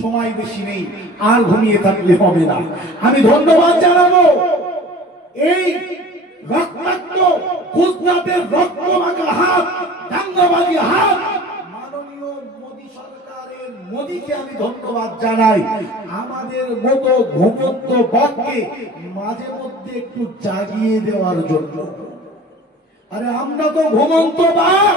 সময় বেশি নেই, আর ঘুমিয়ে থাকলে হবে না। আমি ধন্যবাদ জানাবো এই রক্তাক্ত গুজরাটের রক্তমাখা হাত, দাঙ্গাবাজি হাত, মাননীয় মোদী সরকারের মোদীকে আমি ধন্যবাদ জানাই। আমাদের মতো ঘুমন্ত বাঘকে মাঝে মধ্যে একটু জাগিয়ে দেওয়ার জন্য। আরে আমরা তো ঘুমন্ত বাঘ,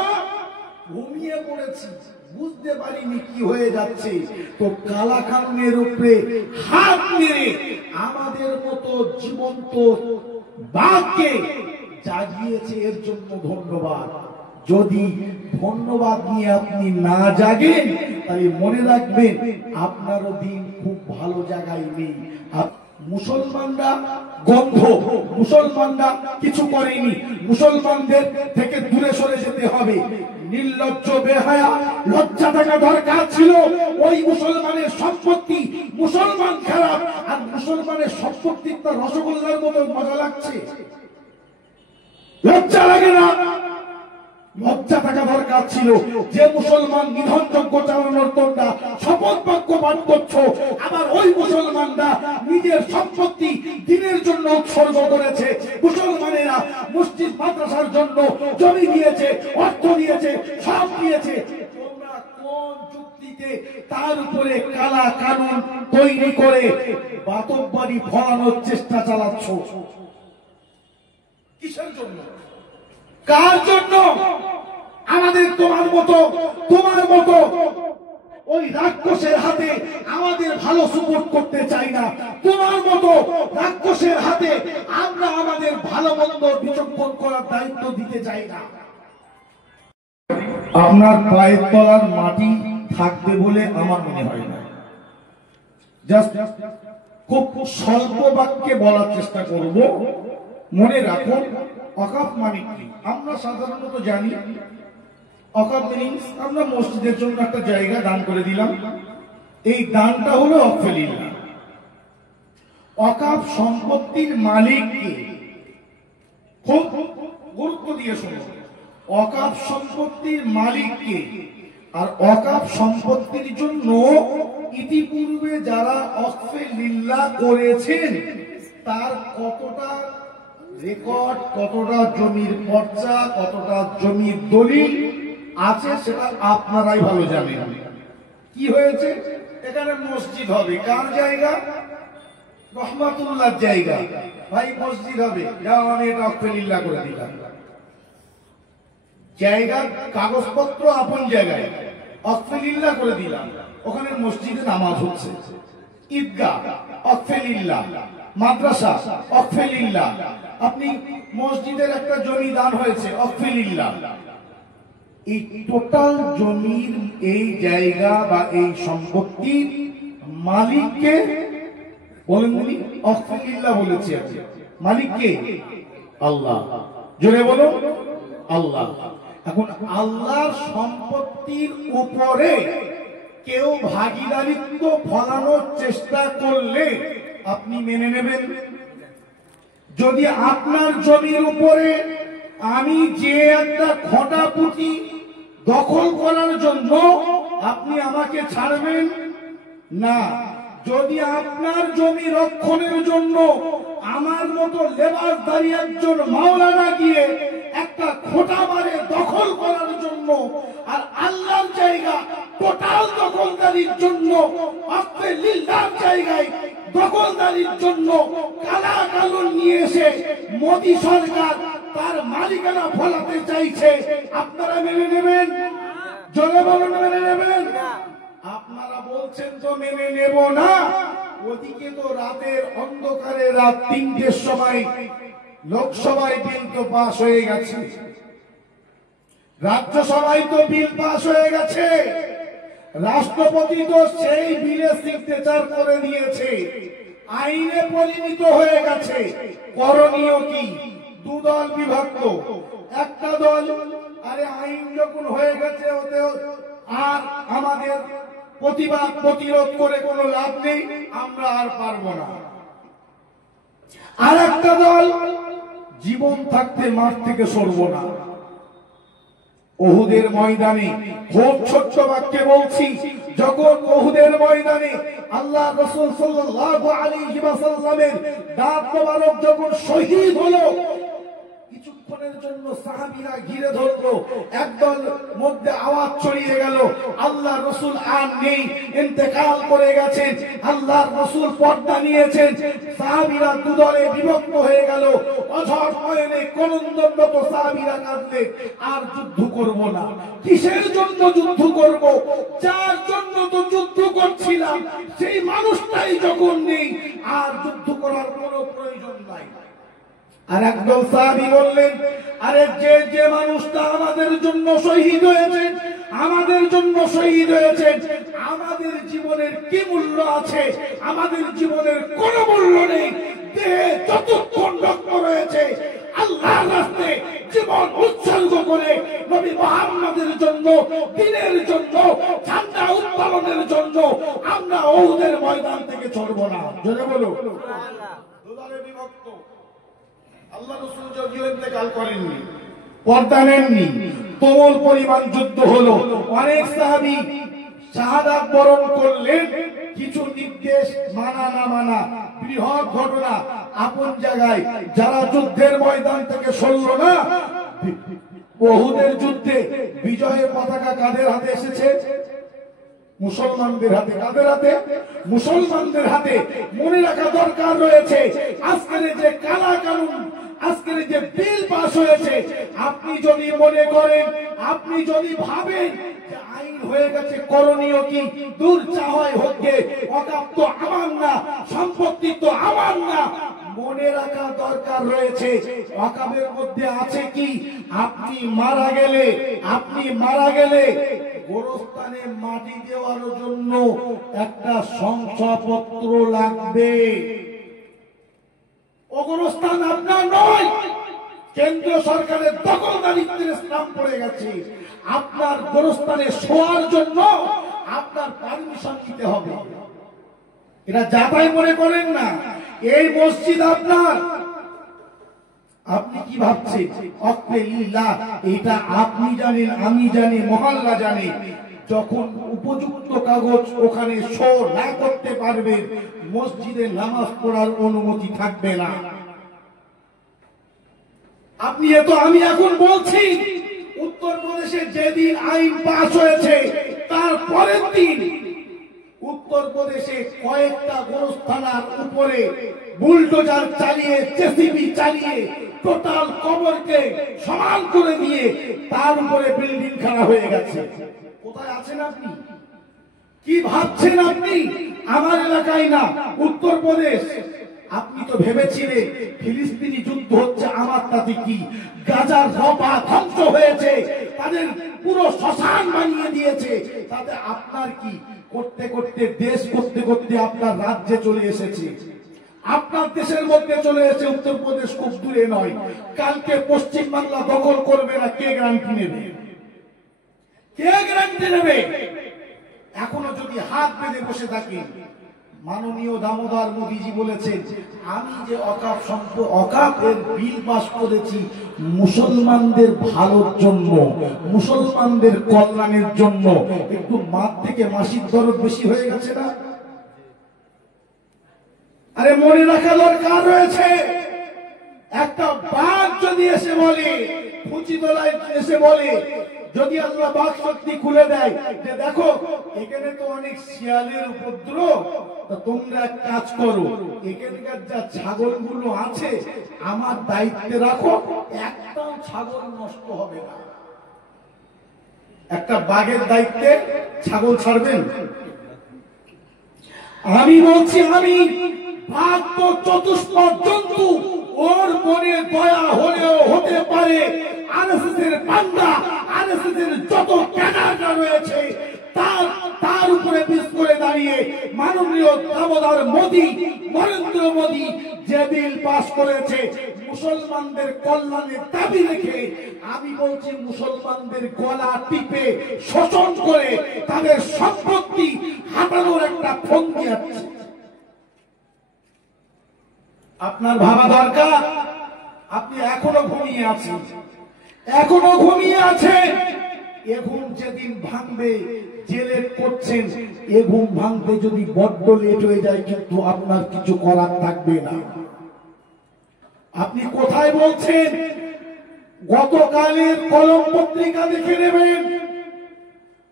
ঘুমিয়ে পড়েছি, বুঝতে পারিনি কি হয়ে যাচ্ছে। তো কালাকানুনের উপরে হাত মেরে আমাদের মতো জীবন্ত বাঘকে জাগিয়েছে, এর জন্য ধন্যবাদ। যদি ধন্যবাদ নিয়ে আপনি না জাগেন তাহলে মনে রাখবেন আপনারও দিন খুব ভালো জায়গায় নেই। মুসলমানরা গন্ধ, মুসলমানরা কিছু করেনি, মুসলমানদের থেকে দূরে সরে যেতে হবে। নির্লজ্জ বেহায়া, লজ্জা থাকা দরকার ছিল। ওই মুসলমানের সম্পত্তি, মুসলমান খারাপ, আর মুসলমানের সম্পত্তি তার রসগোল্লার মতো মজা লাগছে। লজ্জা লাগে না? লজ্জা থাকা দরকার ছিল। যে মুসলমান নিধনযজ্ঞ চালানোর তোমরা শপথ বাক্য পাঠ করছো, আবার ওই মুসলমানরা নিজের সম্পত্তি দিনের জন্য উৎসর্গ করেছে। মুসলমানেরা মসজিদ মাদ্রাসার জন্য জমি দিয়েছে, অর্থ দিয়েছে, সব দিয়েছে। তোমরা কোন যুক্তিতে তার উপরে কালা কানুন তৈরি করে বাতববাড়ি ফলানোর চেষ্টা চালাচ্ছ? কিসের জন্য? কার জন্য? আমাদের তোমার মতো ওই রাক্ষসের হাতে আমাদের ভালো সাপোর্ট করতে চাই না। তোমার মতো রাক্ষসের হাতে আমরা আমাদের ভালো মন্দ বিচক্ষণ করার দায়িত্ব দিতে চাই না। আপনার পায়ের তলার মাটি থাকবে বলে আমার মনে হয় না। জাস্ট খুব স্বল্প বাক্যে বলার চেষ্টা করব। মনে রাখুন, ওয়াকফ মানে কি? আমরা সাধারণত জানি ওয়াকফ মিনিংস আমরা মসজিদের জন্য একটা জায়গা দান করে দিলাম, এই দানটা হলো ওয়াকফে লিল্লাহ। ওয়াকফ সম্পত্তির মালিককে খুব গুরুত্ব দিয়ে শুনুন। ওয়াকফ সম্পত্তির মালিককে, আর ওয়াকফ সম্পত্তির জন্য ইতিপূর্বে যারা ওয়াকফে লিল্লাহ করেছেন তার কতটা রেকর্ড, কতটা জমির পর্চা, কতটা জমির দলিল আছে সেটা আপনারাই ভালো জানেন। কি হয়েছে? এখানে মসজিদ হবে, কার জায়গা? রহমাতুল্লাহর জায়গা। ভাই মসজিদ হবে, যাও আমি এটা ওয়াকফে লিল্লাহ করে দিলাম। জায়গার কাগজপত্র আপন জায়গায়, ওয়াকফে লিল্লাহ করে দিলাম। ওখানে মসজিদে নামাজ হচ্ছে, ঈদগাহ ওয়াকফে লিল্লাহ, মাদ্রাসা ওয়াকফে লিল্লাহ, আপনি মসজিদের একটা জমি দান হয়েছে ওয়াকফে লিল্লাহ। এই টোটাল জমির এই জায়গা বা এই সম্পত্তির মালিককে বলেন, উনি ওয়াকফে লিল্লাহ বলেছে। মালিককে আল্লাহ। জোরে বলো আল্লাহ। এখন আল্লাহর সম্পত্তির উপরে কেউ ভাগীদারিত্ব ফলানোর চেষ্টা করলে আপনি মেনে নেবেন? যদি আপনার জমির উপরে আমি যে একটা খোঁটা পুঁতি দখল করার জন্য আপনি আমাকে ছাড়বেন না? যদি আপনার জমি রক্ষণের জন্য আমার মতো লেবাসদারি একজন মাওলানা গিয়ে একটা খোঁটা মারে দখল করার জন্য, আর আল্লাহর জায়গা টোটাল দখলদারির জন্য ওয়াকফে লিল্লাহর জায়গায় দখলদারির জন্য কালা কানুন নিয়ে এসে মোদী সরকার তার মালিকানা ফলাতে চাইছে, আপনারা মেনে নেবেন? জোরে বলুন, মেনে নেবেন? আপনারা বলছেন তো মেনে নেব না। ওদিকে তো রাতের অন্ধকারে রাত ৩টের সময় লোকসভায় বিল তো পাস হয়ে গেছে, রাজ্যসভায় তো বিল পাস হয়ে গেছে, রাষ্ট্রপতি তো সেই বিলে সিগনেচার করে দিয়েছে, আইনে পরিণত হয়ে গেছে। করণীয় কি? দুদল বিভক্ত। একটা দল আরে আইন যখন হয়ে গেছে ওতে আর আমাদের প্রতিবাদ প্রতিরোধ করে কোনো লাভ নেই, আমরা আর পারবো না। আর একটা দল জীবন থাকতে মাঠ থেকে সরবো না। উহুদের ময়দানে খুব ছোট্ট বাক্যে বলছি, যখন উহুদের ময়দানে আল্লাহ রাসূল সাল্লাল্লাহু আলাইহি ওয়াসাল্লামের দাঁত মোবারক যখন শহীদ হলো, কিছুক্ষণের জন্য সাহাবীরা ঘিরে ধরলো, একদল মধ্যে আওয়াজ ছড়িয়ে গেল, আল্লাহ রাসূল আর নেই, ইন্তেকাল করে গেছেন, আল্লাহ রাসূল পর্দা নিয়েছেন। সাহাবীরা দুদলে বিভক্ত হয়ে গেল। অঝর নয়নে ক্রন্দনরত সাহাবীরা কাঁদলেন, আর যুদ্ধ করব না। কিসের জন্য যুদ্ধ করব? যার জন্য তো যুদ্ধ করছিলাম সেই মানুষটাই যখন নেই, আর যুদ্ধ করার কোনো প্রয়োজন নাই। আর একদল সাহাবী বললেন, আরে যে মানুষটা আমাদের জন্য শহীদ হয়েছেন, আমাদের জন্য শহীদ হয়েছেন, আমাদের জীবনের কি মূল্য আছে? আমাদের জীবনের কোনো মূল্য নেই। দেহে যতক্ষণ রক্ত রয়েছে আল্লাহর রাস্তায় জীবন উৎসর্গ করে নবী মুহাম্মদের জন্য, দ্বীনের জন্য, ঝান্ডা উত্তোলনের জন্য আমরা উহুদের ময়দান থেকে ছড়ব না। জোরে বলো। দুদলে বিভক্ত। আল্লাহ রাসূল যদিও ইন্তেকাল করেননি, পর্দা নেননি, তুমুল পরিমাণ যুদ্ধ হলো, অনেক সাহাবী শাহাদাত বরণ করলেন। কিছু নির্দেশ মানা না মানা, বৃহৎ ঘটনা। আপন জায়গায় যারা যুদ্ধের ময়দান থেকে সরল না, উহুদের যুদ্ধে বিজয়ের পতাকা কাদের হাতে এসেছে? মুসলমানদের হাতে। কাদের হাতে? মুসলমানদের হাতে। মনে রাখা দরকার রয়েছে, আজকের যে কালা কানুন, আজকের যে বিল পাস হয়েছে, আপনি যদি মনে করেন, আপনি যদি ভাবেন যে আইন হয়ে গেছে, করণীয় কি? দূর চাওয়াই হচ্ছে, ওয়াকফ তো আমার না, সম্পত্তি তো আমার না। মনে রাখা দরকার রয়েছে, ওয়াকফের মধ্যে আছে কি? আপনি মারা গেলে গোরস্থানে মাটি দেওয়ার জন্য একটা শংসাপত্র লাগবে। ও গোরস্থান আপনার নয়, কেন্দ্রীয় সরকারের দখলদারিত্বের স্থান পড়ে গেছে। আপনার গোরস্থানে শোয়ার জন্য আপনার পারমিশন নিতে হবে। এটা যাতাই মনে করেন না, এই মসজিদ আপনার। আপনি কি ভাবছেন? এটা আপনি জানেন, আমি জানি, মহল্লা জানে। যখন উপযুক্ত কাগজ ওখানে শো না করতে পারবে, মসজিদে নামাজ পড়ার অনুমতি থাকবে না। আপনি আমি এখন বলছি, উত্তরপ্রদেশে যেদিন আইন পাস হয়েছে তার পরের দিন উত্তরপ্রদেশে কয়েকটা গোরস্থানার উপরে বুলডোজার চালিয়ে, জেসিবি চালিয়ে টোটাল কবরকে সমান করে দিয়ে তার উপরে বিল্ডিং খাড়া হয়ে গেছে। কোথায় আছেন আপনি? কি ভাবছেন আপনি? আমার এলাকায় না, উত্তরপ্রদেশ। আপনি তো ভেবেছিলেন ফিলিস্তিনি যুদ্ধ হচ্ছে, আমার তাতে কি? গাজার রফা ধ্বংস হয়েছে, তাদের পুরো শ্মশান বানিয়ে দিয়েছে, তাতে আপনার কি? করতে করতে দেশ করতে করতে আপনার রাজ্যে চলে এসেছে, আপনার দেশের মধ্যে চলে এসেছে। উত্তরপ্রদেশ খুব দূরে নয়। কালকে পশ্চিম বাংলা দখল করবে না, কে গ্যারান্টি নেবে? কে গ্যারান্টি নেবে? এখনো যদি হাত বেঁধে বসে থাকি, মাননীয় দামোদর মোদীজি বলেছেন, আমি যে ওয়াকফের বিল পাস করেছি মুসলমানদের ভালোর জন্য, মুসলমানদের কল্যাণের জন্য। একটু মাঠ থেকে মাসির দরদ বেশি হয়ে গেছে না? আরে মনে রাখা দরকার রয়েছে, একটা বাঘ যদি এসে বলে, ফুচিতলায় এসে বলে, যদি আল্লাহ বাঘ শক্তি খুলে দেয় যে দেখো এখানে তো অনেক শিয়ালের উপদ্রব, তোমরা এক কাজ করো, এখানকার যা ছাগলগুলো আছে আমার দায়িত্বে রাখো, একটাও ছাগল নষ্ট হবে না। একটা বাঘের দায়িত্বে ছাগল ছাড়বেন? আমি বলছি, আমি বাঘ তো চতুষ্পদ জন্তু, ওর মনে দয়া হলেও হতে পারে আরএসএস এর বান্দা, আরএসএস এর যত ক্যাডাররা রয়েছে তার উপরে বিষ করে দাঁড়িয়ে মাননীয় দামোদর মোদী, নরেন্দ্র মোদী যে বিল পাস করেছে মুসলমানদের কল্যাণের দাবি রেখে, আমি বলছি মুসলমানদের গলা টিপে শোষণ করে তাদের সম্পত্তি হাতানোর একটা ফন্দি আছে। আপনার ভাবা দরকার, আপনি এখনো ঘুমিয়ে আছেন, এখনো ঘুমিয়ে আছেন। এ ঘুম যেদিন ভাঙবে, যে লেট করছেন, এ ঘুম ভাঙতে যদি বড্ড লেট হয়ে যায় কিন্তু আপনার কিছু করার থাকবে না। আপনি কোথায় বলছেন? গতকালের কলম পত্রিকা দেখে নেবেন।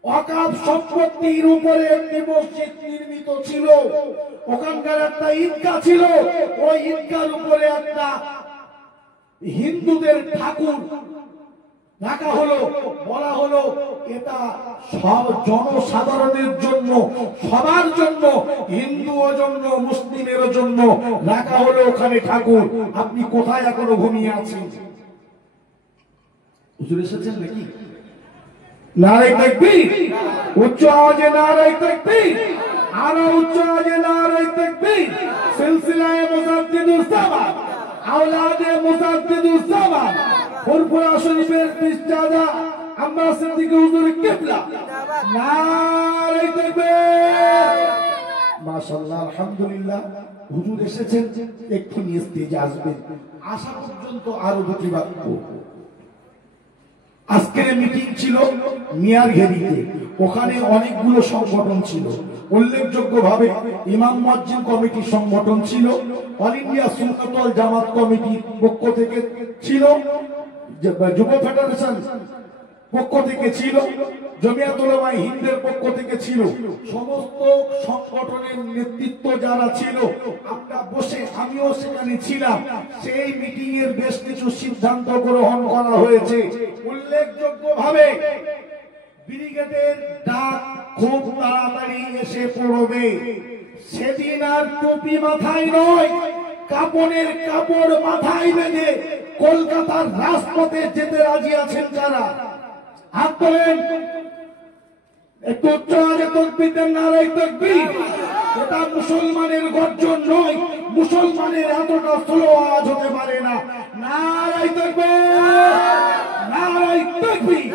ওয়াকফ সম্পত্তির উপরে একটি মসজিদ নির্মিত ছিল, ওখানকার একটা ঈদগাহ ছিল, ওই ঈদগাহর উপরে একটা হিন্দুদের ঠাকুর রাখা হলো। বলা হলো এটা সব জনসাধারণের জন্য, সবার জন্য, হিন্দুও জন্য, মুসলিমের জন্য রাখা হলো ওখানে ঠাকুর। আপনি কোথায় এখনো ঘুমিয়ে আছেন? হুজুর এসেছেন নাকি? নারে তাকবীর, উচ্চ আওয়াজে নারে তাকবীর, আরো উচ্চ আওয়াজে নারে তাকবীর। সিলসিলায়ে মুজাদ্দিদুস জামান, আওলাদে মুজাদ্দিদুস জামান, ফুরফুরা শরীফের পিছজাদা আম্মা সিদ্দিক হুজুর কিবলা, নারে তাকবীর। মাশাআল্লাহ, আলহামদুলিল্লাহ। হুজুর এসেছেন, একটু নিয়ে স্টেজে আসবেন। আসা পর্যন্ত আরো দুটি বাক্য। আজকের মিটিং ছিল মিয়ারঘেরিতে, ওখানে অনেকগুলো সংগঠন ছিল। উল্লেখযোগ্যভাবে ইমাম মুয়াজ্জিন কমিটির সংগঠন ছিল, অল ইন্ডিয়া সুন্নাত ওয়াল জামাত কমিটির পক্ষ থেকে ছিল, যুব ফেডারেশন পক্ষ থেকে ছিল, জমিয়াত উলামায়ে হিন্দের পক্ষ থেকে ছিল। সমস্ত সংগঠনের নেতৃত্ব যারা ছিল, আমরা বসে, আমিও সেখানে ছিলাম। সেই মিটিং এর বেশ কিছু সিদ্ধান্ত গ্রহণ করা হয়েছে। উল্লেখযোগ্যভাবে ব্রিগেডের ডাক খুব তাড়াতাড়ি এসে পড়বে। সেদিন আর টুপি মাথায় নয়, কাপড়ের কাপড় মাথায় বেঁধে কলকাতার রাজপথে যেতে রাজি আছেন যারা, হাত তোলেন। একটু উচ্চ আওয়াজে তাকবীর দেন, নারে তাকবীর। এটা মুসলমানের গর্জন নয়, মুসলমানের এতটা স্লো আওয়াজ হতে পারে না। নারে তাকবীর, নারে তাকবীর।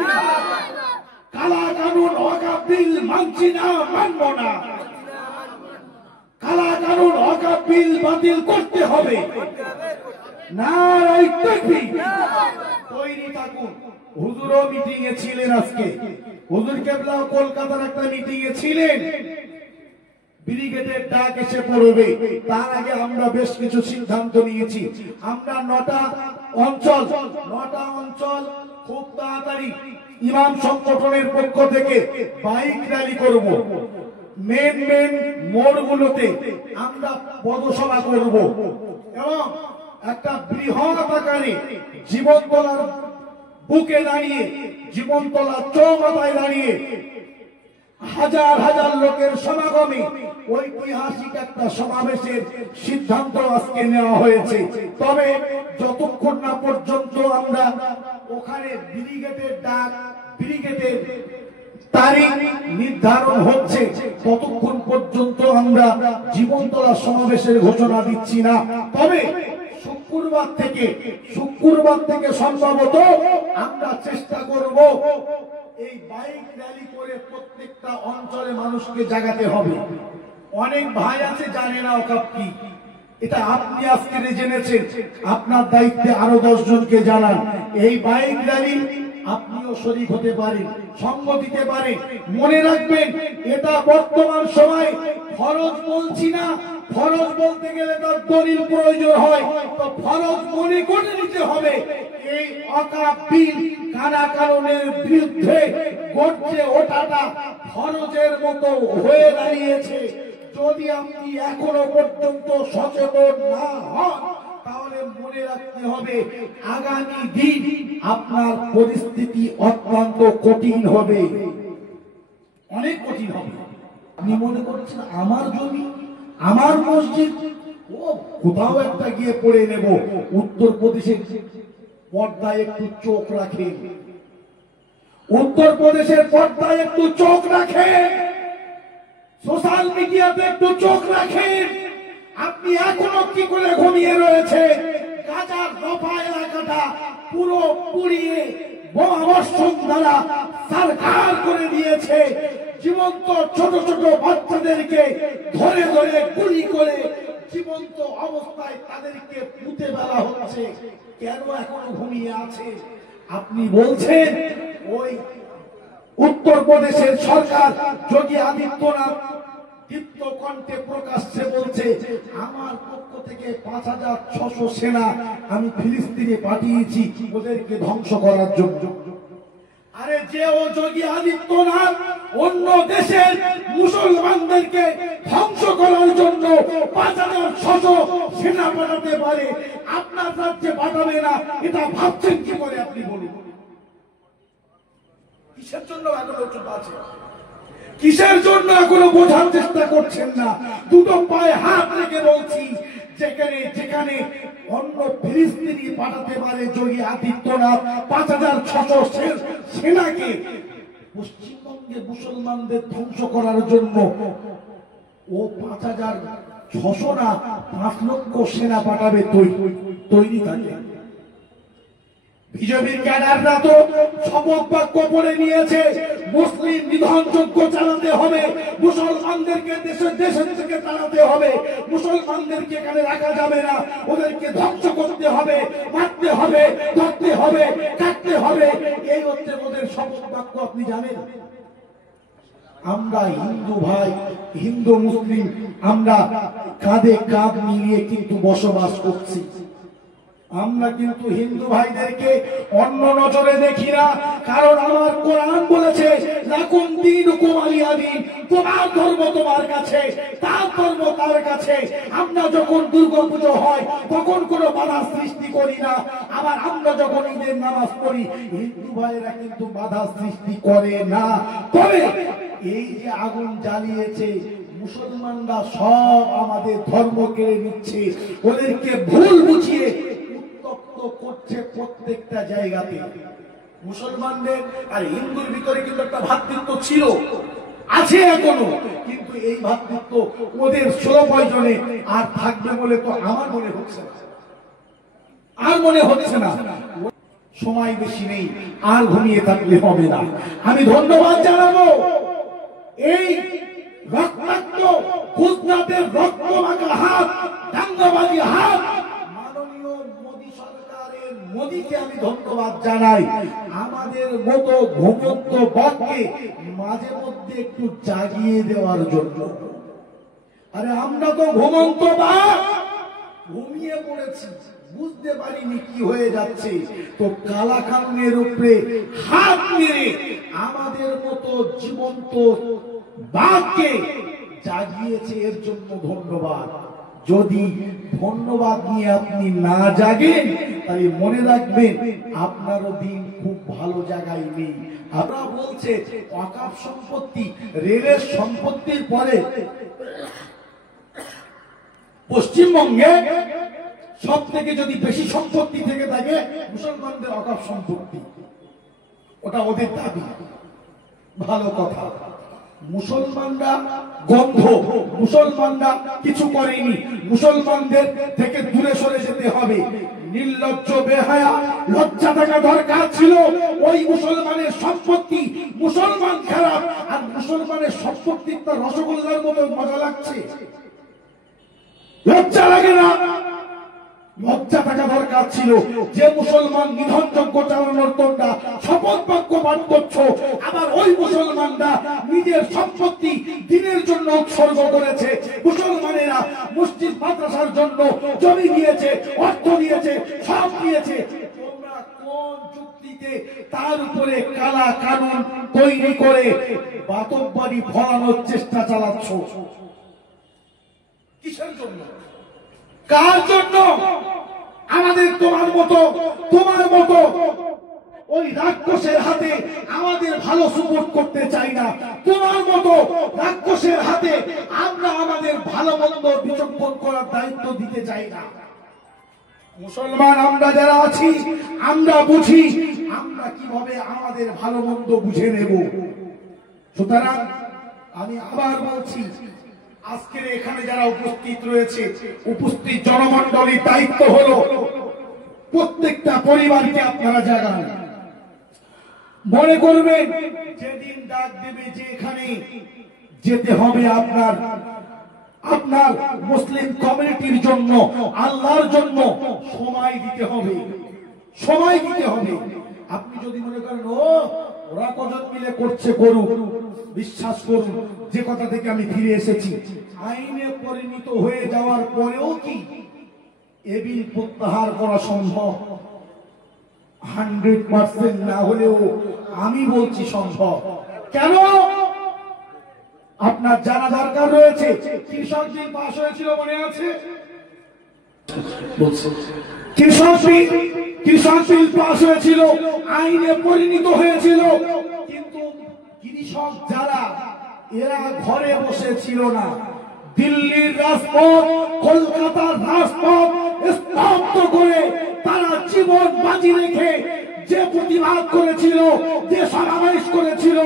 কালা কানুন ওয়াকফ বিল মানছি না, মানব না। কালা কানুন ওয়াকফ বিল বাতিল করতে হবে। নারে তাকবীর। তৈরি থাকুন। হুজুরও মিটিং এ ছিলেন আজকে, হুজুর কেবলা কলকাতার একটা মিটিং এ ছিলেন। ব্রিগেডের ডাক এসে পড়বে, তার আগে আমরা বেশ কিছু সিদ্ধান্ত নিয়েছি। আমরা 9টা অঞ্চল খুব তাড়াতাড়ি ইমাম সংগঠনের পক্ষ থেকে বাইক র্যালি করব। মেন মোড়গুলোতে আমরা পদসভা করব এবং একটা বৃহৎ আকারে জীবনতলার বুকে দাঁড়িয়ে, জীবনতলা চৌমাথায় দাঁড়িয়ে হাজার হাজার লোকের সমাগমে ঐতিহাসিক একটা সমাবেশের সিদ্ধান্ত আজকে নেওয়া হয়েছে। তবে যতক্ষণ না পর্যন্ত আমরা ওখানে ব্রিগেডের তারিখ নির্ধারণ হচ্ছে, ততক্ষণ পর্যন্ত আমরা জীবনতলা সমাবেশের ঘোষণা দিচ্ছি না। তবে শুক্রবার থেকে সম্ভবত আমরা চেষ্টা করব এই বাইক র্যালি করে প্রত্যেকটা অঞ্চলে মানুষকে জাগাতে হবে। অনেক ভাই আছে জানে না ওয়াকফ কি, এটা আপনি আজকে জেনেছেন, আপনার দায়িত্বে আরো 10 জনকে জানান। এই বাইক র্যালি আপনিও শরীক হতে পারেন, সঙ্গ দিতে পারেন। মনে রাখবেন, এটা বর্তমান সময় ফরজ বলছি না, ফরজ বলতে গেলে তার দলিল প্রয়োজন হয়, তো ফরজ মনে করে নিতে হবে। এই ওয়াকফ বিল কারাকারণের বিরুদ্ধে গড়ছে ওঠাটা ফরজের মতো হয়ে দাঁড়িয়েছে। যদি আপনি এখনো পর্যন্ত সচেতন না হন, তাহলে মনে রাখতে হবে আগামী দিন আপনার পরিস্থিতি অত্যন্ত কঠিন হবে, অনেক কঠিন হবে। আপনি মনে করছেন আমার জমি, আমার মসজিদ, ও কোথাও একটা গিয়ে পড়ে নেব। উত্তরপ্রদেশের পর্দায় একটু চোখ রাখেন, উত্তরপ্রদেশের পর্দায় একটু চোখ রাখেন, সোশ্যাল মিডিয়াতে একটু চোখ রাখেন। আপনি এখনো কি করে ঘুমিয়ে রয়েছে? গাজার রফা এলাকাটা পুরো পুড়িয়ে বোমাবর্ষণ দ্বারা সরকার করে দিয়েছে। জীবন্ত ছোট ছোট বাচ্চাদেরকে ধরে ধরে গুলি করে জীবন্ত অবস্থায় তাদেরকে পুঁতে ফেলা হচ্ছে। কেন এখনো ঘুমিয়ে আছে? আপনি বলছেন ওই উত্তরপ্রদেশের সরকার যোগী আদিত্যনাথ দীপ্ত কণ্ঠে প্রকাশ্যে বলছে, আমার পক্ষ থেকে ৫,৬০০ সেনা আমি ফিলিস্তিনে পাঠিয়েছি ওদেরকে ধ্বংস করার জন্য। আরে যে ও যোগী আদিত্যনাথ অন্য দেশের মুসলমানদেরকে ধ্বংস করার জন্য ৫,৬০০ সেনা পাঠাতে পারে, আপনার রাজ্যে পাঠাবে না, এটা ভাবছেন কি করে আপনি বলুন? কিসের জন্য এখনো চুপ আছে? কিসের জন্য এখনো বোঝার চেষ্টা করছেন না? দুটো পায়ে হাত রেখে বলছি, যেখানে যেখানে অন্য ফিলিস্তিনি পাঠাতে পারে যোগী আদিত্যনাথ ৫,৬০০ সেনাকে পশ্চিমবঙ্গে মুসলমানদের ধ্বংস করার জন্য ও ৫,৬০০ না ৫,০০,০০০ সেনা পাঠাবে তৈরি থাকে। বিজেপির ক্যাডাররা তো শপথ বাক্য পড়ে নিয়েছে, মুসলিম নিধনযজ্ঞ চালাতে হবে, মুসলমানদেরকে দেশের থেকে তাড়াতে হবে, মুসলমানদেরকে এখানে রাখা যাবে না, ওদেরকে ধ্বংস করতে হবে, মারতে হবে, ধরতে হবে, কাটতে হবে। এই হচ্ছে ওদের শপথ বাক্য। আপনি জানেন আমরা হিন্দু ভাই, হিন্দু মুসলিম আমরা কাঁধে কাঁধ মিলিয়ে কিন্তু বসবাস করছি। আমরা কিন্তু হিন্দু ভাইদেরকে অন্য নজরে দেখি না, কারণ আমার কোরআন বলেছে, লাকুম দীনুকুম ওয়ালিয়া দীন, তোমার ধর্ম তোমার কাছে, তার ধর্ম তার কাছে। আমরা যখন দুর্গাপুজো হয় তখন কোনো বাধা সৃষ্টি করি না, আবার আমরা যখন ঈদের নামাজ পড়ি হিন্দু ভাইরা কিন্তু বাধা সৃষ্টি করে না। তবে এই যে আগুন জ্বালিয়েছে মুসলমানরা, সব আমাদের ধর্ম কেড়ে নিচ্ছে, ওদেরকে ভুল বুঝিয়ে করছে প্রত্যেকটা জায়গাতে। মুসলমানদের আর হিন্দুর ভিতরে কিন্তু একটা ভ্রাতৃত্ব ছিল, আছে এখনো, কিন্তু এই ভ্রাতৃত্ব ওদের ১৬ প্রয়োজনে আর থাকবে বলে তো আমার মনে হচ্ছে না, আর মনে হচ্ছে না। সময় বেশি নেই, আর ঘুমিয়ে থাকলে হবে না। আমি ধন্যবাদ জানাবো এই রক্তাক্ত গুজরাটের রক্তমাখা হাত, দাঙ্গাবাজি হাত, মোদীকে আমি ধন্যবাদ জানাই। আমাদের মতো ঘুমন্ত বাঘকে মাঝে মধ্যে একটু জাগিয়ে দেওয়ার জন্য। আরে আমরা তো ঘুমন্ত বাঘ, ঘুমিয়ে পড়েছি, বুঝতে পারিনি কি হয়ে যাচ্ছে, তো কালাকানুনের উপরে হাত মেরে আমাদের মতো জীবন্ত বাঘকে জাগিয়েছে, এর জন্য ধন্যবাদ। যদি ধন্যবাদ নিয়ে আপনি না জাগেন তাহলে মনে রাখবেন আপনারও দিন খুব ভালো জায়গায় নেই। আমরা বলছে ওয়াকফ সম্পত্তি, রেলের সম্পত্তির পরে পশ্চিমবঙ্গে সব থেকে যদি বেশি সম্পত্তি থেকে থাকে মুসলমানদের ওয়াকফ সম্পত্তি, ওটা ওদের দাবি। ভালো কথা, মুসলমানরা গন্ধ, মুসলমানরা কিছু করেনি, মুসলমানদের থেকে দূরে সরে যেতে হবে। নির্লজ্জ বেহায়া, লজ্জা থাকা দরকার ছিল। ওই মুসলমানের সম্পত্তি, মুসলমান খারাপ, আর মুসলমানের সম্পত্তির তো রসগোল্লার মতো মজা লাগছে, লজ্জা লাগে না? লজ্জা থাকা দরকার ছিল। যে মুসলমান নিধনযজ্ঞ চালানোর তোমরা শপথ বাক্য পাঠ করছো, আবার ওই মুসলমানরা নিজের সম্পত্তি দিনের জন্য উৎসর্গ করেছে। মুসলমানেরা মসজিদ মাদ্রাসার জন্য জমি দিয়েছে, অর্থ দিয়েছে, সব দিয়েছে। তোমরা কোন যুক্তিতে তার উপরে কালা কানুন তৈরি করে বাতববাড়ি ফলানোর চেষ্টা চালাচ্ছ? কিসের জন্য? কার জন্য? আমাদের তোমার মতো ওই রাক্ষসের হাতে আমাদের ভালো সুপোর্ট করতে চাই না। তোমার মতো রাক্ষসের হাতে আমরা আমাদের ভালো মন্দ বিচক্ষণ করার দায়িত্ব দিতে চাই না। মুসলমান আমরা যারা আছি আমরা বুঝি আমরা কিভাবে আমাদের ভালো মন্দ বুঝে নেব। সুতরাং আমি আবার বলছি, আজকের এখানে যারা উপস্থিত রয়েছে, উপস্থিত জনমণ্ডলীর দায়িত্ব হলো প্রত্যেকটা পরিবারকে আপনারা জাগান। মনে করবেন যেদিন ডাক দেবে যে এখানে যেতে হবে, আপনার মুসলিম কমিউনিটির জন্য, আল্লাহর জন্য সময় দিতে হবে, সময় দিতে হবে। আপনি যদি মনে করেন ও ওরা কজন মিলে করছে করুক, বিশ্বাস করুন যে কথা থেকে আমি ফিরে এসেছি, আইনে পরিণত হয়ে যাওয়ার পরেও কি এ বিল প্রত্যাহার করা সম্ভব? 100% না হলেও আমি বলছি সম্ভব। কেন? আপনার জানা দরকার রয়েছে। কৃষক বিল পাস হয়েছিল, মনে আছে? কৃষক বিল পাস হয়েছিল, আইনে পরিণত হয়েছিল, কিন্তু কৃষক যারা, এরা ঘরে বসে ছিল না। দিল্লির রাজপথ, কলকাতার রাজপথ স্তব্ধ করে তারা জীবন বাজি রেখে যে প্রতিবাদ করেছিল, যে সমাবেশ করেছিল,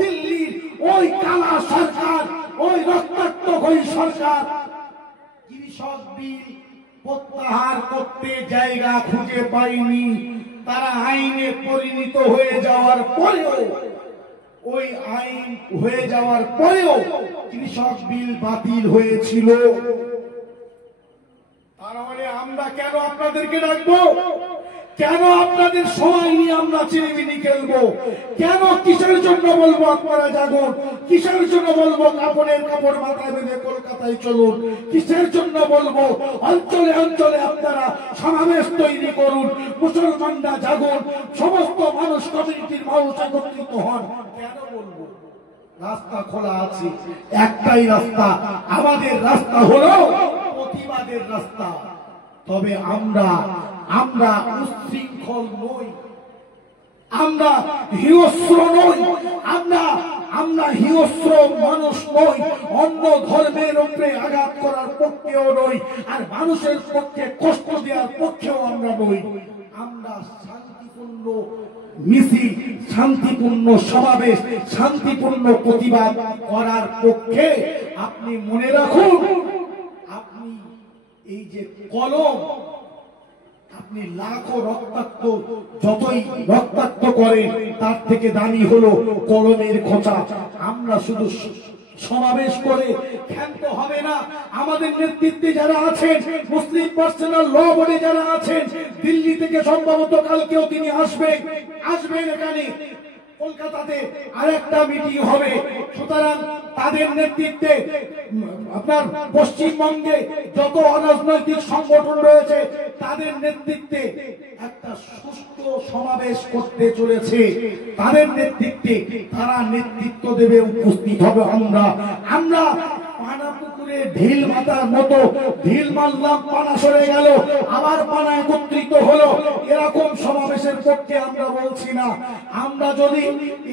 দিল্লির ওই কালা সরকার, ওই রক্তাক্ত ওই সরকার কৃষক বিল প্রত্যাহার করতে জায়গা খুঁজে পায়নি। তারা আইনে পরিণত হয়ে যাওয়ার পরেও, ওই আইন হয়ে যাওয়ার পরেও কৃষক বিল বাতিল হয়েছিল। তাহলে আমরা কেন আপনাদেরকে ডাকবো? কেন আপনাদের সময় নিয়ে আমরা চিনিমিনি খেলবো? কেন? কিসের জন্য বলবো আপনারা জাগুন? কিসের জন্য বলবো কাপড়ের কাপড় মাথায় বেঁধে কলকাতায় চলুন? কিসের জন্য বলবো অঞ্চলে অঞ্চলে আপনারা সমাবেশ তৈরি করুন, মুসলমানরা জাগুন, সমস্ত মানুষ, কমিউনিটির মানুষ একত্রিত হন? কেন বলবো? রাস্তা খোলা আছে, একটাই রাস্তা, আমাদের রাস্তা হলো প্রতিবাদের রাস্তা। তবে আমরা উচ্ছৃঙ্খল নই, আমরা হিংস্র নই, আমরা হিংস্র মানুষ নই, অন্য ধর্মের উপরে আঘাত করার পক্ষেও নই, আর মানুষের পক্ষে কষ্ট দেওয়ার পক্ষেও আমরা নই। আমরা শান্তিপূর্ণ মিছিল, শান্তিপূর্ণ সমাবেশ, শান্তিপূর্ণ প্রতিবাদ করার পক্ষে। আপনি মনে রাখুন, আপনি এই যে কলম, আপনি লাখো রক্তাক্ত, যতই রক্তাক্ত করে তার থেকে দামি হলো কলমের খোঁচা। আমরা শুধু সমাবেশ করে ক্ষান্ত হবে না। আমাদের নেতৃত্বে যারা আছেন, মুসলিম পার্সোনাল ল বোর্ডে যারা আছেন, দিল্লি থেকে সম্ভবত কালকেও তিনি আসবেন এখানে কলকাতাতে আরেকটা মিটিং হবে। সুতরাং তাদের নেতৃত্বে, আপনার পশ্চিমবঙ্গে যত অরাজনৈতিক সংগঠন রয়েছে তাদের নেতৃত্বে একটা সুষ্ঠু সমাবেশ করতে চলেছে। তাদের নেতৃত্বে তারা নেতৃত্ব দেবে, উপস্থিত হবে। আমরা পানা পুকুরে ঢিল মাতার মতো ঢিল মারলাম, পানা সরে গেল, আবার পানা একত্রিত হলো, এরকম সমাবেশের পক্ষে আমরা বলছি না। আমরা যদি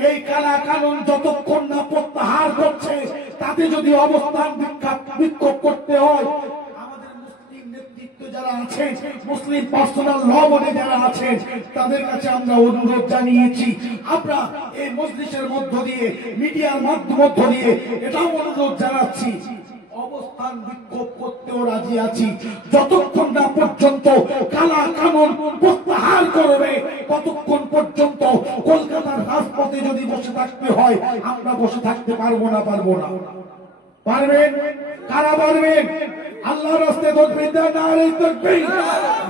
এই কালা কানুন যতক্ষণ না প্রত্যাহার করছে, তাতে যদি অবস্থান বিক্ষোভ করতে হয়, আমাদের মুসলিম নেতৃত্ব যারা আছেন, মুসলিম পার্সোনাল ল বোর্ডে যারা আছেন, তাদের কাছে আমরা অনুরোধ জানিয়েছি। আমরা এই মজলিসের মধ্য দিয়ে, মিডিয়ার মধ্য দিয়ে এটাও অনুরোধ জানাচ্ছি, অবস্থান বিক্ষোভ করতেও রাজি আছি। যতক্ষণ না পর্যন্ত কালা কানুন প্রত্যাহার করবে, ততক্ষণ পর্যন্ত কলকাতার রাজপথে যদি বসে থাকতে হয়, আমরা বসে থাকতে পারবো না। পারবেন? কারা পারবেন? আল্লাহর রাস্তায় তাকবীর দেন, নারে তাকবীর,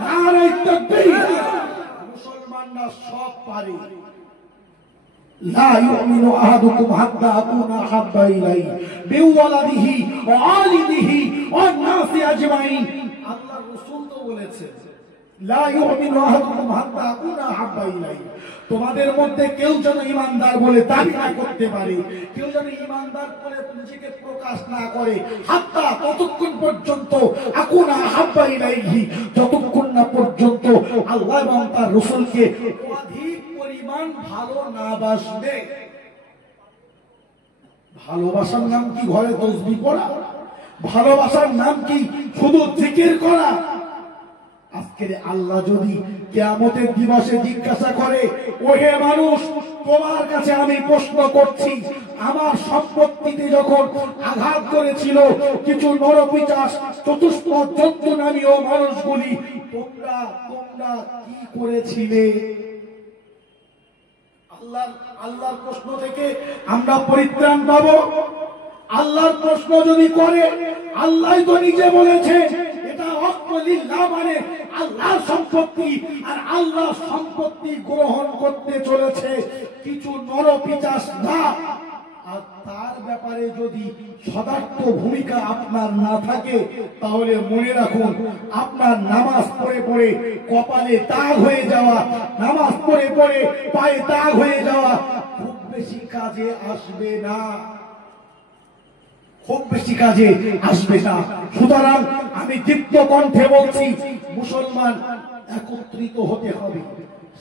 নারে তাকবীর। মুসলমানরা সব পারে। লা ইউমিনু আহাদুকুম হাত্তা আকুনা আহাব্বা ইলাইহি বিওয়ালাদিহি ওয়া আলিদিহি ওয়ান নাসি আজমাইন। আল্লাহর রাসূল তো বলেছেন, লা ইউমিনু আহাদুকুম হাত্তা আকুনা আহাব্বা ইলাইহি। তোমাদের মধ্যে কেউ যেন ঈমানদার বলে দাবি না করতে পারে, কেউ যেন ঈমানদার বলে নিজেকে প্রকাশ না করে, হাত্তা, ততক্ষণ পর্যন্ত, আকুনা আহাব্বা ইলাইহি, যতক্ষণ না পর্যন্ত আল্লাহ এবং তার রাসূলকে অধিক পরিমাণ ভালো না বাসবে। ভালোবাসার নাম কি ঘরে তাসবিহ পড়া? ভালোবাসার নাম কি শুধু জিকির করা? আজকের আল্লাহ যদি কিয়ামতের দিবসে জিজ্ঞাসা করে, ওহে মানুষ, তোমার কাছে আমি প্রশ্ন করছি, আমার সম্পত্তিতে যখন আঘাত করেছিল কিছু নরপিশাচ, চতুষ্পদ জন্তু নামীয় মানুষগুলি, তোমরা কি করেছিলে? আল্লাহর প্রশ্ন থেকে আমরা পরিত্রাণ পাবো? আল্লাহর প্রশ্ন যদি করে, আল্লাহ তো নিজে বলেছে এটা হক লিল্লাহ, মানে আল্লাহর সম্পত্তি, আর আল্লাহ সম্পত্তি গ্রহণ করতে চলেছে কিছু নরপিশাচরা। আর তার ব্যাপারে যদি সদার্থ ভূমিকা আপনার না থাকে, তাহলে মনে রাখুন আপনার নামাজ পড়ে পড়ে কপালে দাগ হয়ে যাওয়া, নামাজ পড়ে পড়ে পায়ে দাগ হয়ে যাওয়া খুব বেশি কাজে আসবে না, খুব বেশি কাজে আসবে না। সুতরাং আমি দীপ্ত কণ্ঠে বলছি, মুসলমান একত্রিত হতে হবে।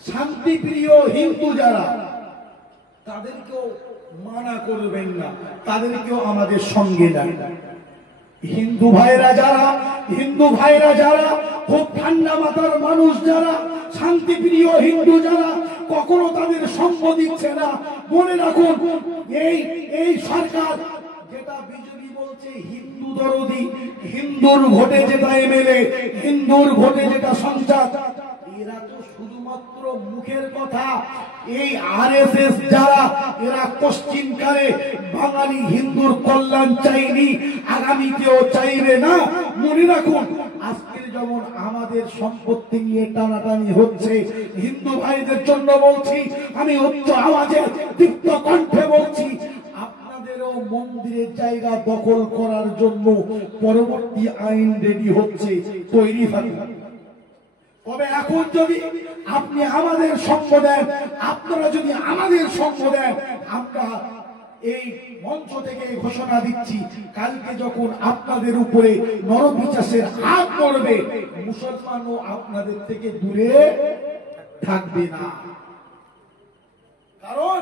শান্তিপ্রিয় হিন্দু যারা, তাদেরকেও মানা করবেন না, তাদেরকেও আমাদের সঙ্গে নেন। হিন্দু ভাইরা যারা খুব ঠান্ডা মাথার মানুষ, যারা শান্তিপ্রিয় হিন্দু, যারা কখনো তাদের সঙ্গ দিচ্ছে না, মনে রাখুন এই সরকার যেটা বিজেপি বলছে হিন্দু দরদি, হিন্দুর ভোটে যেটা এমএলএ, হিন্দুর ভোটে যেটা সংসদ, এরা তো শুধুমাত্র মুখের কথা। এই আরএসএস যারা, এরা পশ্চিমকালে বাঙালি হিন্দুর কল্যাণ চাইনি, আগামীতেও চাইবে না। মনে রাখুন, আজকের যেমন আমাদের সম্পত্তি নিয়ে টানাটানি হচ্ছে, হিন্দু ভাইদের জন্য বলছি, আমি উচ্চ আওয়াজে দীপ্ত কণ্ঠে বলছি, আপনাদেরও মন্দিরের জায়গা দখল করার জন্য পরবর্তী আইন রেডি হচ্ছে, তৈরি থাকুন। তবে এখন যদি আপনি আমাদের সঙ্গ দেন, আপনারা যদি আমাদের সঙ্গ দেন, আমরা এই মঞ্চ থেকে ঘোষণা দিচ্ছি, কালকে যখন আপনাদের উপরে নরপিশাচের হাত পড়বে, মুসলমানও আপনাদের থেকে দূরে থাকবে না। কারণ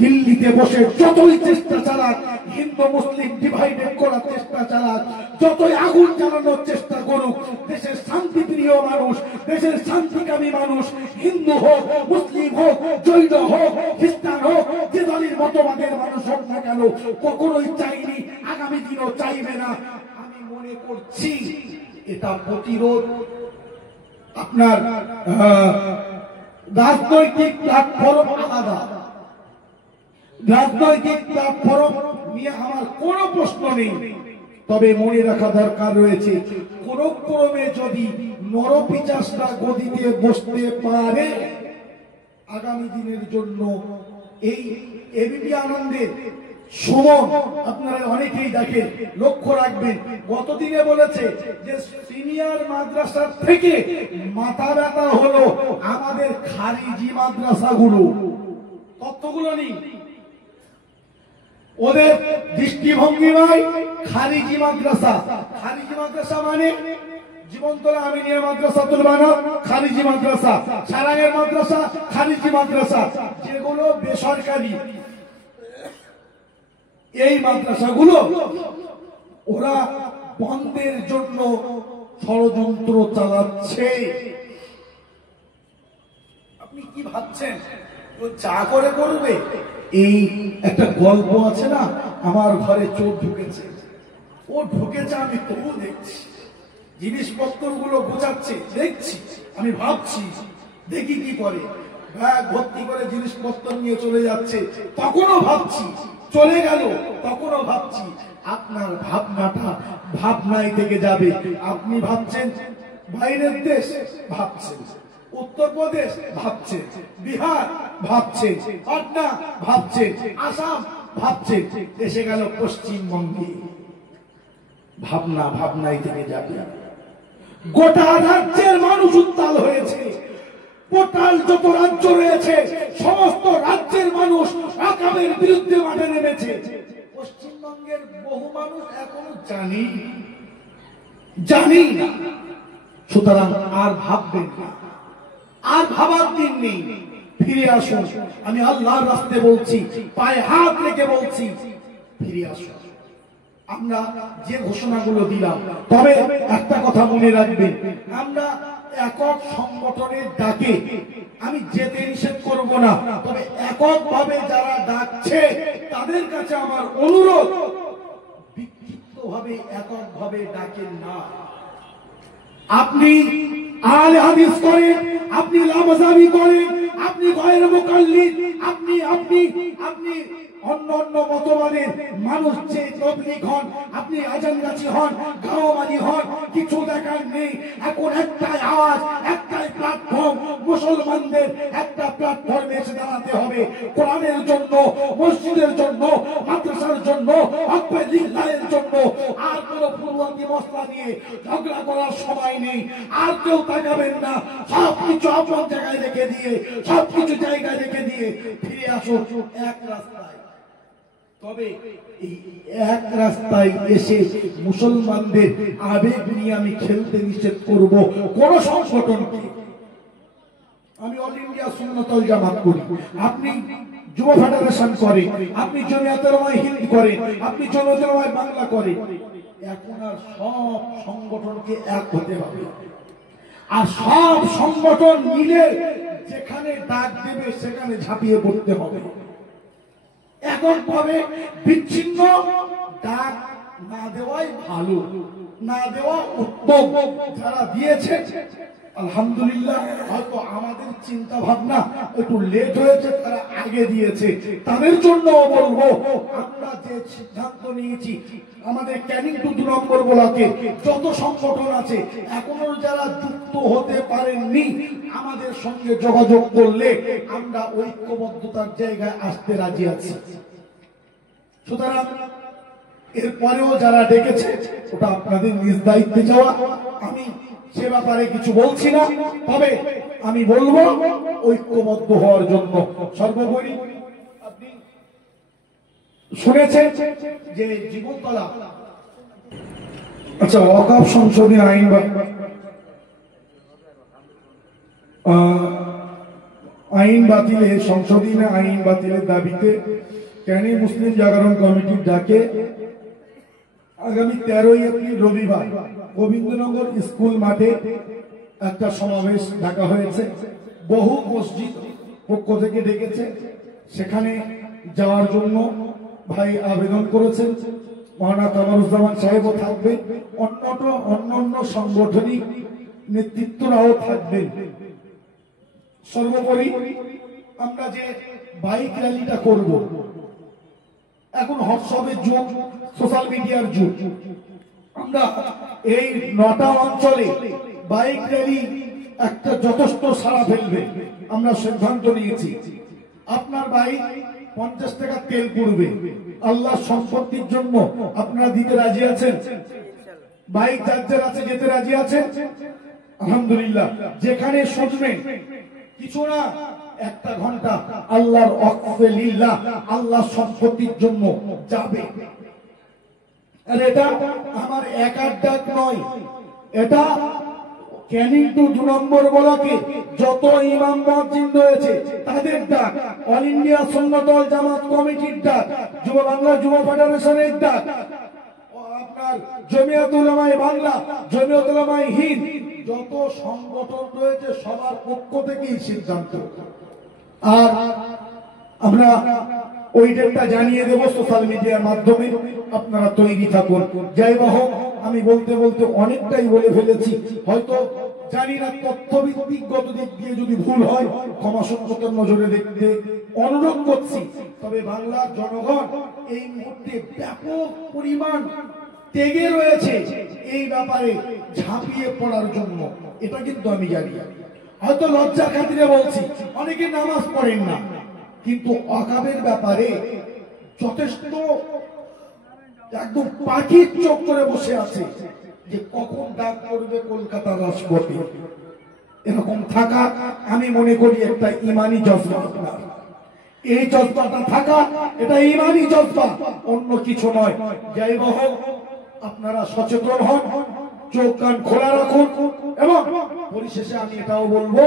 দিল্লিতে বসে যতই চেষ্টা চালাক, হিন্দু মুসলিম ডিভাইডেড করার চেষ্টা চালাক, যতই আগুন জ্বালানোর চেষ্টা করুক, দেশের শান্তিপ্রিয় মানুষ, দেশের শান্তিকামী মানুষ, হিন্দু হোক, মুসলিম হোক, জৈন হোক, খ্রিস্টান হোক, যে দলের মতবাদের মানুষ হোক না কেন, কখনোই চাইনি, আগামী দিনও চাইবে না। আমি মনে করছি এটা প্রতিরোধ আপনার রাজনৈতিক প্ল্যাটফর্ম আলাদা, রাজনৈতিক প্ল্যাটফর্ম নিয়ে আমার কোনো প্রশ্ন নেই। তবে মনে রাখা দরকার রয়েছে, কোন ক্রমে যদি নরপিশাচরা গদিতে বসতে পারে, আগামী দিনের জন্য এই এবিপি আনন্দের সুমন আপনারা অনেকেই দেখেন, লক্ষ্য রাখবেন, গতদিনে বলেছে যে সিনিয়র মাদ্রাসার থেকে মাথা ব্যথা হলো আমাদের খারিজি মাদ্রাসাগুলো। তথ্যগুলো নেই ওদের দৃষ্টিভঙ্গিমায়। খারিজি মাদ্রাসা মানে জীবনতলা আমিনিয়া মাদ্রাসাতুল বানাত খারিজি মাদ্রাসা, সারাঙ্গের মাদ্রাসা খারিজি মাদ্রাসা, যেগুলো বেসরকারি, এই মাদ্রাসাগুলো ওরা বন্ধের জন্য ষড়যন্ত্র চালাচ্ছে। আপনি কি ভাবছেন ও চা করে করবে? এই একটা গল্প আছে না, আমার ঘরে চোর ঢুকেছে, ও ঢুকেছে, আমি তবু দেখছি, জিনিসপত্র গুলো গোছাচ্ছে দেখছি, আমি ভাবছি দেখি কি করে, ব্যাগ ভর্তি করে জিনিসপত্র নিয়ে চলে যাচ্ছে, তখনও ভাবছি, চলে গেল, তখনও ভাবছি। আপনার ভাবনাটা ভাবনাই থেকে যাবে। আপনি ভাবছেন বাইরের দেশ, ভাবছেন উত্তরপ্রদেশ, ভাবছেন বিহার, ভাবছেন পাটনা, ভাবছেন আসাম, ভাবছেন এসে গেল পশ্চিমবঙ্গে। ভাবনা ভাবনাই থেকে যাবে। গোটা রাজ্যের মানুষ উত্তাল হয়েছে, টোটাল যত রাজ্য রয়েছে সমস্ত রাজ্যের মানুষ আকামের বিরুদ্ধে মাঠে নেমেছে। পশ্চিমবঙ্গের বহু মানুষ এখনো জানি না। সুতরাং আর ভাববেন না, আর ভাবার দিন নেই, ফিরে আসুন। আমি আল্লাহর রাস্তায় বলছি, পায়ে হাত রেখে বলছি, ফিরে আসুন। আমরা যে ঘোষণাগুলো দিলাম, তবে একটা কথা মনে রাখবেন, আমরা একক সংগঠনের ডাকে আমি যেতে নিষেধ করব না, তবে এককভাবে যারা ডাকছে তাদের কাছে আমার অনুরোধ, বিক্ষিপ্তভাবে এককভাবে ডাকেন না। আপনি আহলে হাদিস করেন, আপনি লামাজাবি করেন, আপনি গয়র মুকাল্লিদ, আপনি অন্য অন্য মতবাদের মানুষ যে তবলিগ হন, আপনি আজানগাছি হন, গাঁওবাড়ি হন, কিছু দেখার নেই। এখন একটাই আওয়াজ, একটাই প্ল্যাটফর্ম, মুসলমানদের একটা প্ল্যাটফর্মে এসে দাঁড়াতে হবে। কোরআনের জন্য, মসজিদের জন্য, মাদ্রাসার জন্য, হকবে লিল্লাহের জন্য। আর কোন পূর্ববর্তী মশলা নিয়ে ঝগড়া করার সময় নেই। আর কেউ তাকাবেন না। সবকিছু আপন জায়গায় রেখে দিয়ে, সবকিছু জায়গায় রেখে দিয়ে ফিরে আসো এক রাস্তায়। তবে এই এক রাস্তায় এসে মুসলমানদের আবেগ নিয়ে আমি খেলতে নিষেধ করব কোন সংগঠনকে। আমি অল ইন্ডিয়া সুন্নাতুল জামাত করি, আপনি যুব ফেডারেশন করে, আপনি জমিয়াতুল উলামায়ে হিন্দ করে, আপনি জমিয়াতুল উলামায়ে বাংলা করে। এখন আর সব সংগঠনকে এক হতে হবে, আর সব সংগঠন মিলে যেখানে ডাক দেবে সেখানে ঝাঁপিয়ে পড়তে হবে। এখন কবে বিচ্ছিন্ন ডাক না দেওয়াই ভালো, না দেওয়া উত্তম। যারা দিয়েছে আলহামদুলিল্লাহ, হয়তো আমাদের চিন্তা ভাবনা একটু লেট হয়েছে, তারা আগে দিয়েছে, তাদের জন্য বলবো আমরা যে সিদ্ধান্ত নিয়েছি আমাদের ক্যানিং টু 2 নম্বর ব্লকে যত সংগঠন আছে এখনো যারা যুক্ত হতে পারেননি আমাদের সঙ্গে যোগাযোগ করলে আমরা ঐক্যবদ্ধতার জায়গায় আসতে রাজি আছি। সুতরাং এরপরেও যারা ডেকেছে ওটা আপনাদের নিজ দায়িত্বে যাওয়া, আমি সে ব্যাপারে কিছু বলছি না। তবে আমি বলবো ঐক্যবদ্ধ হওয়ার জন্য। সর্বোপরি আপনি শুনেছেন যে জীবনতলা, আচ্ছা, ওয়াকফ সংশোধনী আইন বাতিলে, সংশোধনী আইন বাতিলের দাবিতে ক্যানিং মুসলিম জাগরণ কমিটির ডাকে আগামী 13 এপ্রিল রবিবার গোবিন্দনগর স্কুল মাঠে একটা সমাবেশ ডাকা হয়েছে। বহু মসজিদ পক্ষ থেকে ডেকেছে, সেখানে যাওয়ার জন্য ভাই আবেদন করেছেন। মহানা কামরুজ্জামান সাহেবও থাকবে, অন্য সাংগঠনিক নেতৃত্বরাও থাকবেন। সর্বোপরি আমরা যে বাইক র্যালিটা করব, এখন হোয়াটসঅ্যাপের যুগ, সোশ্যাল মিডিয়ার যুগ, আমরা এই 9টা অঞ্চলে বাইক র্যালি একটা যথেষ্ট সাড়া ফেলবে। আমরা সিদ্ধান্ত নিয়েছি আপনার বাইক 50 টাকা তেল পড়বে, আল্লাহ সম্পত্তির জন্য আপনারা দিতে রাজি আছেন? বাইক যার আছে যেতে রাজি আছেন? আলহামদুলিল্লাহ। যেখানে শুনবেন কিছু না, 1 ঘন্টা আল্লাহর ওয়াকফে লিল্লাহ, আল্লাহ সম্পত্তির জন্য যাবে। আর এটা আমার একার ডাক নয়, এটা ক্যানিং টু 2 নম্বর ব্লকে যত ইমাম মুয়াজ্জিন রয়েছে তাদের ডাক, অল ইন্ডিয়া সুন্নাতুল জামাত কমিটির ডাক, যুব বাংলা যুব ফেডারেশনের ডাক, আপনার জমিয়াতুল উলামায়ে বাংলা, জমিয়াতুল উলামায়ে হিন্দ, যত সংগঠন রয়েছে সবার পক্ষ থেকেই সিদ্ধান্ত। আর আমরা ওই ডেটটা জানিয়ে দেব সোশ্যাল মিডিয়ার মাধ্যমে, আপনারা তৈরি থাকুন। যাই হোক, আমি বলতে বলতে অনেকটাই বলে ফেলেছি, হয়তো জানি না তথ্যভিত্তিক গত দিক দিয়ে যদি ভুল হয় ক্ষমা সুন্দর নজরে দেখতে অনুরোধ করছি। তবে বাংলার জনগণ এই মুহূর্তে ব্যাপক পরিমাণ তেগে রয়েছে এই ব্যাপারে ঝাঁপিয়ে পড়ার জন্য, এটা কিন্তু আমি জানি। হয়তো লজ্জা খাতিরে বলছি, অনেকে নামাজ পড়েন না, কিন্তু ওয়াকফের ব্যাপারে যথেষ্ট একদম পাখির চোখ করে বসে আছে যে কখন ডাক করবে কলকাতার রাজপথে। এরকম থাকা আমি মনে করি একটা ইমানি জজবা। এই জজবাটা থাকা এটা ইমানি জজবা, অন্য কিছু নয়। যাই হোক, আপনারা সচেতন হন, চোখ কান খোলা রাখুন, এবং পরিশেষে আমি এটাও বলবো